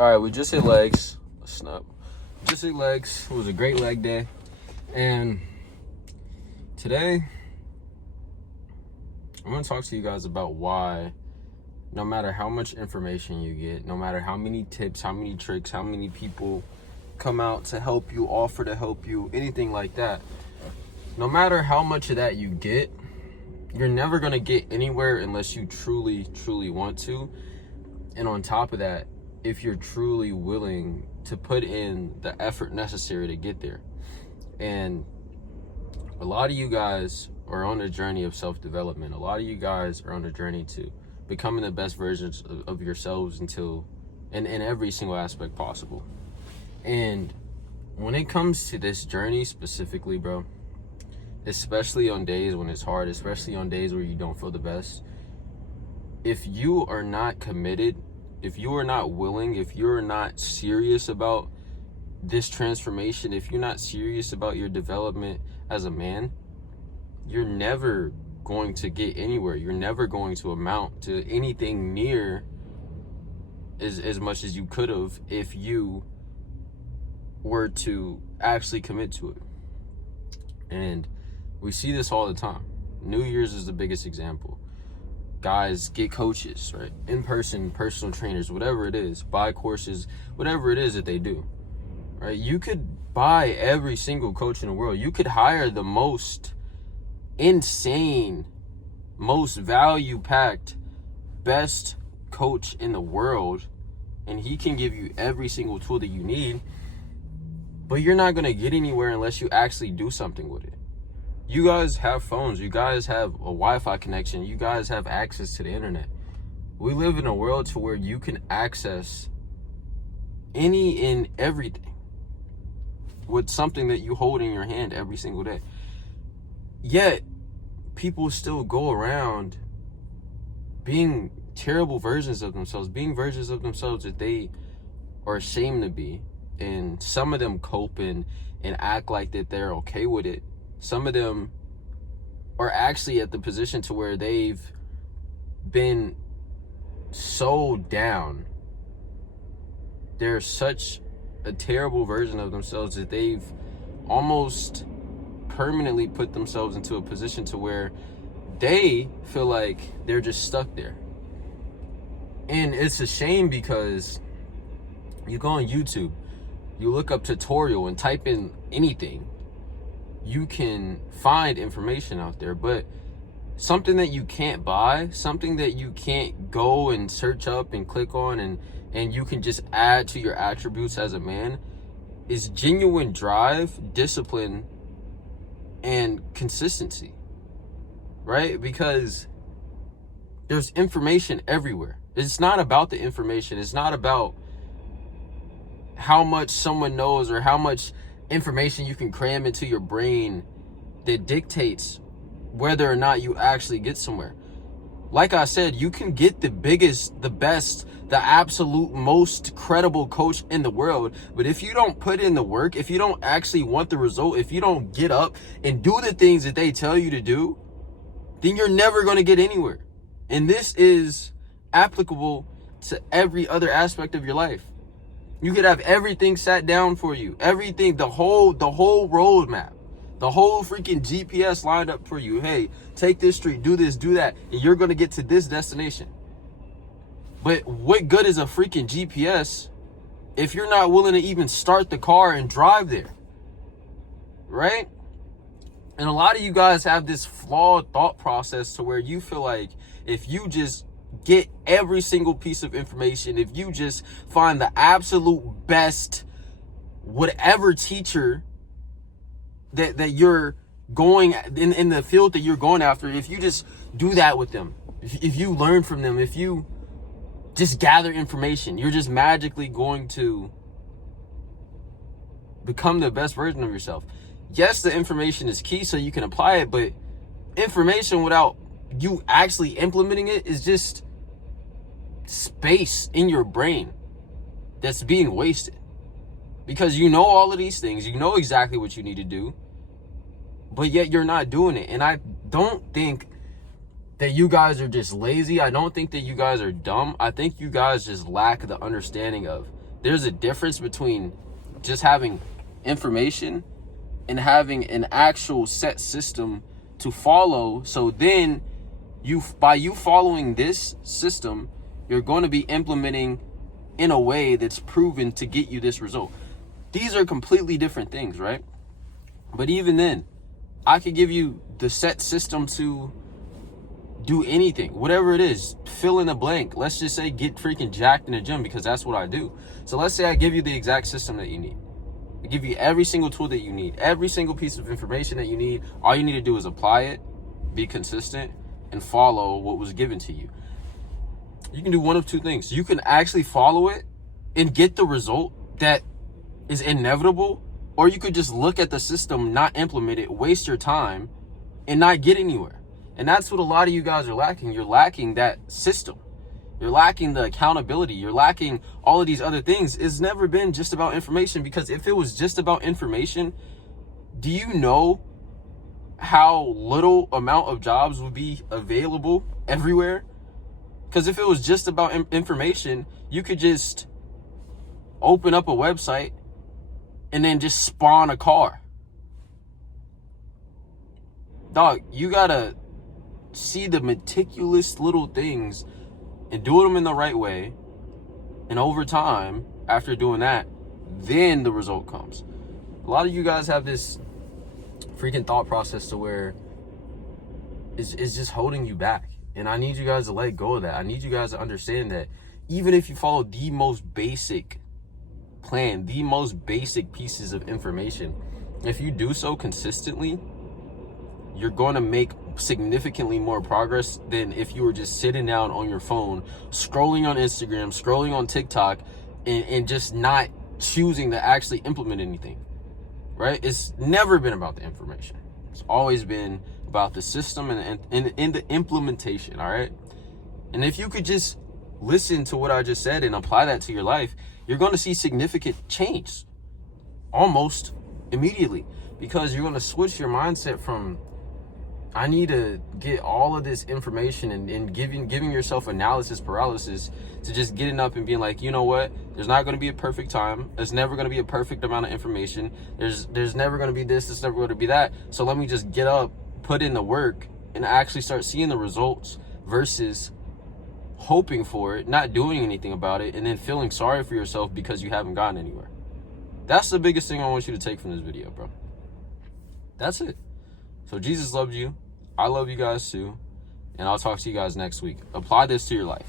All right, we just hit legs. Snap. Just hit legs. It was a great leg day. And today, I'm going to talk to you guys about why, no matter how much information you get, no matter how many tips, how many tricks, how many people come out to help you, offer to help you, anything like that, no matter how much of that you get, you're never going to get anywhere unless you truly, truly want to. And on top of that, if you're truly willing to put in the effort necessary to get there. And a lot of you guys are on a journey of self-development. A lot of you guys are on a journey to becoming the best versions of yourselves in every single aspect possible. And when it comes to this journey specifically, bro, especially on days when it's hard, especially on days where you don't feel the best, if you are not committed, if you are not willing, if you're not serious about this transformation, if you're not serious about your development as a man, you're never going to get anywhere. You're never going to amount to anything near as much as you could have if you were to actually commit to it. And we see this all the time. New Year's is the biggest example. Guys get coaches, right? In-person, personal trainers, whatever it is, buy courses, whatever it is that they do, right? You could buy every single coach in the world. You could hire the most insane, most value-packed, best coach in the world, and he can give you every single tool that you need, but you're not going to get anywhere unless you actually do something with it. You guys have phones. You guys have a Wi-Fi connection. You guys have access to the internet. We live in a world to where you can access any and everything with something that you hold in your hand every single day. Yet, people still go around being terrible versions of themselves, being versions of themselves that they are ashamed to be. And some of them cope and act like that they're okay with it. Some of them are actually at the position to where they've been so down. They're such a terrible version of themselves that they've almost permanently put themselves into a position to where they feel like they're just stuck there. And it's a shame because you go on YouTube, you look up tutorial and type in anything, you can find information out there, but something that you can't buy, something that you can't go and search up and click on and you can just add to your attributes as a man is genuine drive, discipline, and consistency, right? Because there's information everywhere. It's not about the information. It's not about how much someone knows or how much information you can cram into your brain that dictates whether or not you actually get somewhere. Like I said, you can get the biggest, the best, the absolute most credible coach in the world, but if you don't put in the work, if you don't actually want the result, if you don't get up and do the things that they tell you to do, then you're never going to get anywhere. And this is applicable to every other aspect of your life. You could have everything sat down for you. Everything, the whole roadmap, the whole freaking GPS lined up for you. Hey, take this street, do this, do that, and you're going to get to this destination. But what good is a freaking GPS if you're not willing to even start the car and drive there? Right? And a lot of you guys have this flawed thought process to where you feel like if you just get every single piece of information, if you just find the absolute best whatever teacher that you're going in the field that you're going after, if you just do that with them, if you learn from them, if you just gather information, you're just magically going to become the best version of yourself. Yes, the information is key so you can apply it, but information without you actually implementing it is just space in your brain that's being wasted. Because you know all of these things, you know exactly what you need to do, but yet you're not doing it. And I don't think that you guys are just lazy. I don't think that you guys are dumb. I think you guys just lack the understanding of there's a difference between just having information and having an actual set system to follow. So then by you following this system, you're going to be implementing in a way that's proven to get you this result. These are completely different things, right? But even then, I could give you the set system to do anything, whatever it is, fill in the blank. Let's just say get freaking jacked in the gym, because that's what I do. So let's say I give you the exact system that you need. I give you every single tool that you need, every single piece of information that you need. All you need to do is apply it, be consistent, and follow what was given to you. You can do one of two things. You can actually follow it and get the result that is inevitable, or you could just look at the system, not implement it, waste your time, and not get anywhere. And that's what a lot of you guys are lacking. You're lacking that system. You're lacking the accountability. You're lacking all of these other things. It's never been just about information, because if it was just about information, do you know how little amount of jobs would be available everywhere? Because if it was just about information, you could just open up a website and then just spawn a car. Dog, you gotta see the meticulous little things and do them in the right way. And over time, after doing that, then the result comes. A lot of you guys have this freaking thought process to where it's just holding you back. And I need you guys to let go of that. I need you guys to understand that even if you follow the most basic plan, the most basic pieces of information, if you do so consistently, you're going to make significantly more progress than if you were just sitting down on your phone, scrolling on Instagram, scrolling on TikTok, and just not choosing to actually implement anything, right? It's never been about the information. It's always been about the system and the implementation, all right? And if you could just listen to what I just said and apply that to your life, you're going to see significant change almost immediately, because you're going to switch your mindset from I need to get all of this information and giving yourself analysis paralysis to just getting up and being like, you know what? There's not going to be a perfect time. There's never going to be a perfect amount of information. There's never going to be this. There's never going to be that. So let me just get up, put in the work, and actually start seeing the results versus hoping for it, not doing anything about it, and then feeling sorry for yourself because you haven't gotten anywhere. That's the biggest thing I want you to take from this video, bro. That's it. So Jesus loves you. I love you guys too. And I'll talk to you guys next week. Apply this to your life.